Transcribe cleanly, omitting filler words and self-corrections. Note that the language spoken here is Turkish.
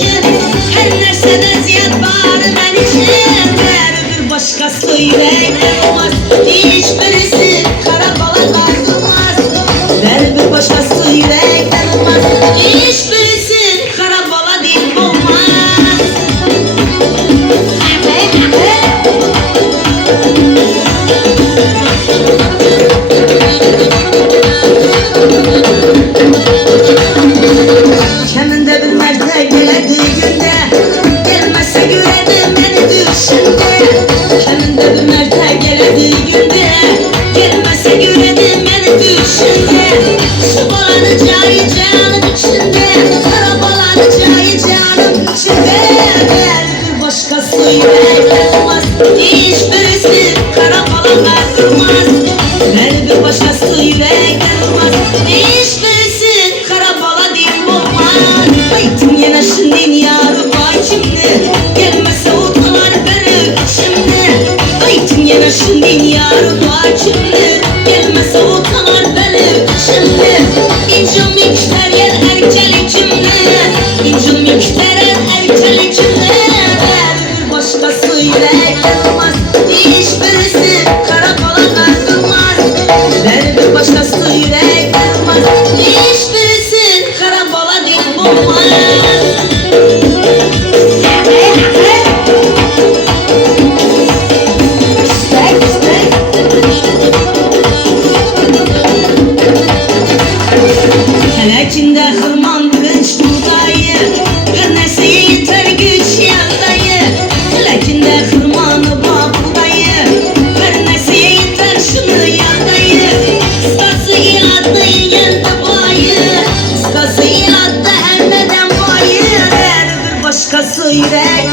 için. Her nersede ziyad var ben için. Bir başkası yürekten olmaz, hiçbirisi kara balalar durmaz. Bir başkası yürekten olmaz, hiçbirisi kara bala değil olmaz. Keminde bir merde geledi günde, gelmezse görelim beni düşünde. Keminde bir merde geledi günde, gelmezse görelim beni düşünde. Şu balanacağı canım içinde, kara balanacağı canım içinde. Bir başkası yürekten olmaz, hiçbirisi kara balalar durmaz. Bir başkası yürekten olmaz, hiçbirisi kara bala değil olmaz. Baytım yine şimdi yarı var şimdi, gelmese utanır beni şimdi. Baytım yine şimdi yarı var şimdi, gelmese utanır beni şimdi. İncim mikter yer erkel içimde, incim mikter yer erkel içimde. Bir başkası yürekten olmaz, hiçbirisi kara balalar durmaz. Bir başkası yürekten olmaz, hiçbirisi kara bala değil olmaz. Felekinde hırman bilinç buğdayı, her nerseye yeter güç yandayı. Felekinde hırmanı buğdayı, her nerseye yeter şunu yandayı. Sıkası iladı yende bayı, sıkası iladı hemmeden bayı. Bir başkası yürek